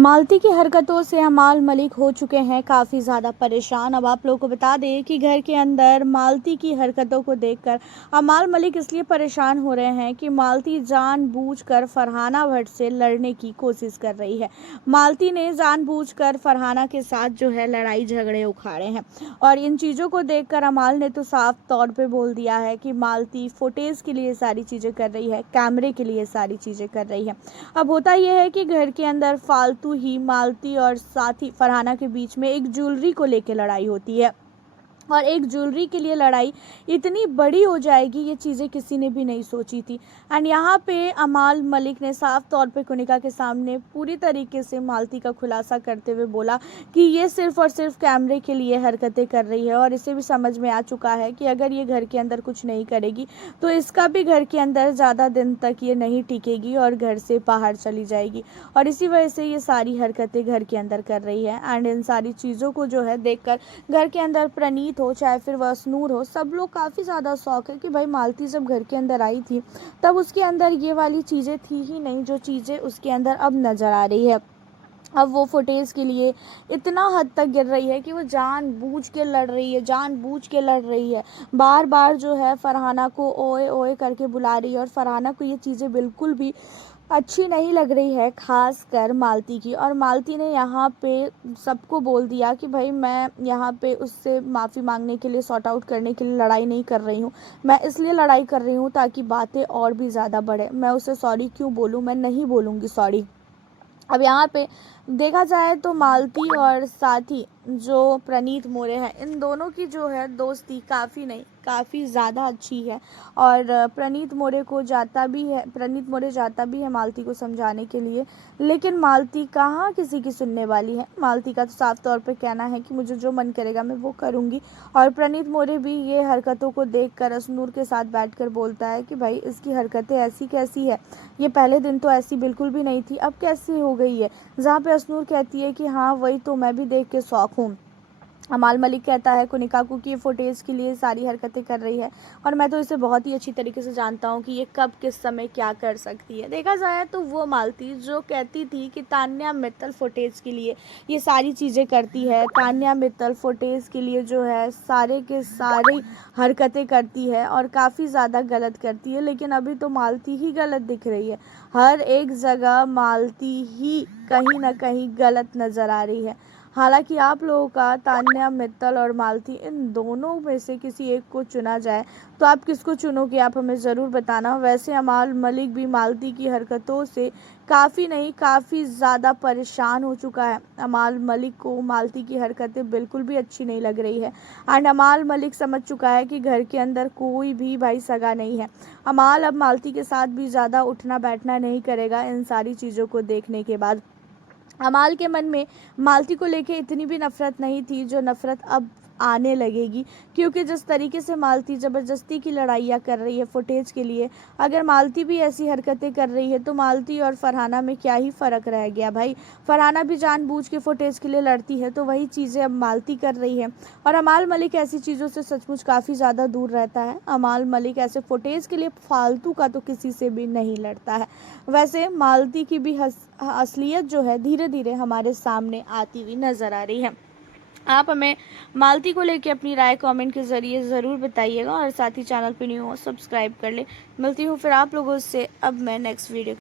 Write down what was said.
मालती की हरकतों से अमाल मलिक हो चुके हैं काफ़ी ज़्यादा परेशान। अब आप लोगों को बता दें कि घर के अंदर मालती की हरकतों को देखकर अमाल मलिक इसलिए परेशान हो रहे हैं कि मालती जानबूझकर फरहाना भट्ट से लड़ने की कोशिश कर रही है। मालती ने जानबूझकर फरहाना के साथ जो है लड़ाई झगड़े उखाड़े हैं और इन चीज़ों को देखकर अमाल ने तो साफ तौर पर बोल दिया है कि मालती फुटेज के लिए सारी चीज़ें कर रही है, कैमरे के लिए सारी चीज़ें कर रही है। अब होता यह है कि घर के अंदर फालतू ही मालती और साथी फरहाना के बीच में एक ज्वेलरी को लेकर लड़ाई होती है और एक ज्वेलरी के लिए लड़ाई इतनी बड़ी हो जाएगी, ये चीज़ें किसी ने भी नहीं सोची थी। एंड यहाँ पे अमाल मलिक ने साफ तौर पे कुनिका के सामने पूरी तरीके से मालती का खुलासा करते हुए बोला कि ये सिर्फ और सिर्फ कैमरे के लिए हरकतें कर रही है और इसे भी समझ में आ चुका है कि अगर ये घर के अंदर कुछ नहीं करेगी तो इसका भी घर के अंदर ज़्यादा दिन तक ये नहीं टिकेगी और घर से बाहर चली जाएगी और इसी वजह से ये सारी हरकतें घर के अंदर कर रही है। एंड इन सारी चीज़ों को जो है देखकर घर के अंदर प्रणीत हो चाहे फिर वह स्नूर हो, सब लोग काफ़ी ज़्यादा शौक है कि भाई मालती जब घर के अंदर आई थी तब उसके अंदर ये वाली चीज़ें थी ही नहीं जो चीज़ें उसके अंदर अब नज़र आ रही है। अब वो फुटेज के लिए इतना हद तक गिर रही है कि वो जानबूझ के लड़ रही है, जानबूझ के लड़ रही है, बार बार जो है फरहाना को ओए ओए करके बुला रही है और फरहाना को ये चीज़ें बिल्कुल भी अच्छी नहीं लग रही है, खास कर मालती की। और मालती ने यहाँ पे सबको बोल दिया कि भाई मैं यहाँ पे उससे माफ़ी मांगने के लिए, सॉर्ट आउट करने के लिए लड़ाई नहीं कर रही हूँ, मैं इसलिए लड़ाई कर रही हूँ ताकि बातें और भी ज़्यादा बढ़े। मैं उसे सॉरी क्यों बोलूँ, मैं नहीं बोलूँगी सॉरी। अब यहाँ पे देखा जाए तो मालती और साथी जो प्रणीत मोरे हैं, इन दोनों की जो है दोस्ती काफ़ी नहीं काफ़ी ज़्यादा अच्छी है और प्रणीत मोरे जाता भी है मालती को समझाने के लिए, लेकिन मालती कहाँ किसी की सुनने वाली है। मालती का तो साफ तौर पे कहना है कि मुझे जो मन करेगा मैं वो करूँगी और प्रणीत मोरे भी ये हरकतों को देख कर असनूर के साथ बैठ कर बोलता है कि भाई इसकी हरकतें ऐसी कैसी है, ये पहले दिन तो ऐसी बिल्कुल भी नहीं थी, अब कैसी हो गई है। जहाँ पे असनूर कहती है कि हाँ वही तो मैं भी देख के शौक हूँ। अमाल मलिक कहता है कुनिका को कि ये फुटेज के लिए सारी हरकतें कर रही है और मैं तो इसे बहुत ही अच्छी तरीके से जानता हूँ कि ये कब किस समय क्या कर सकती है। देखा जाए तो वो मालती जो कहती थी कि तान्या मित्तल फुटेज के लिए ये सारी चीज़ें करती है, तान्या मित्तल फुटेज के लिए जो है सारे के सारी हरकतें करती है और काफ़ी ज़्यादा गलत करती है, लेकिन अभी तो मालती ही गलत दिख रही है। हर एक जगह मालती ही कहीं ना कहीं गलत नज़र आ रही है। हालांकि आप लोगों का तान्या मित्तल और मालती इन दोनों में से किसी एक को चुना जाए तो आप किसको चुनोगे, आप हमें ज़रूर बताना। वैसे अमाल मलिक भी मालती की हरकतों से काफ़ी नहीं काफ़ी ज़्यादा परेशान हो चुका है। अमाल मलिक को मालती की हरकतें बिल्कुल भी अच्छी नहीं लग रही है एंड अमाल मलिक समझ चुका है कि घर के अंदर कोई भी भाई सगा नहीं है। अमाल अब मालती के साथ भी ज़्यादा उठना बैठना नहीं करेगा इन सारी चीज़ों को देखने के बाद। अमाल के मन में मालती को लेके इतनी भी नफ़रत नहीं थी जो नफ़रत अब आने लगेगी, क्योंकि जिस तरीके से मालती ज़बरदस्ती की लड़ाइयाँ कर रही है फुटेज के लिए, अगर मालती भी ऐसी हरकतें कर रही है तो मालती और फरहाना में क्या ही फ़र्क रह गया भाई। फरहाना भी जानबूझ के फुटेज के लिए लड़ती है तो वही चीज़ें अब मालती कर रही है और अमाल मलिक ऐसी चीज़ों से सचमुच काफ़ी ज़्यादा दूर रहता है। अमाल मलिक ऐसे फुटेज के लिए फालतू का तो किसी से भी नहीं लड़ता है। वैसे मालती की भी असलियत जो है धीरे धीरे हमारे सामने आती हुई नज़र आ रही है। आप हमें मालती को लेकर अपनी राय कमेंट के ज़रिए ज़रूर बताइएगा और साथ ही चैनल पे न्यू हो सब्सक्राइब कर ले। मिलती हूँ फिर आप लोगों से अब मैं नेक्स्ट वीडियो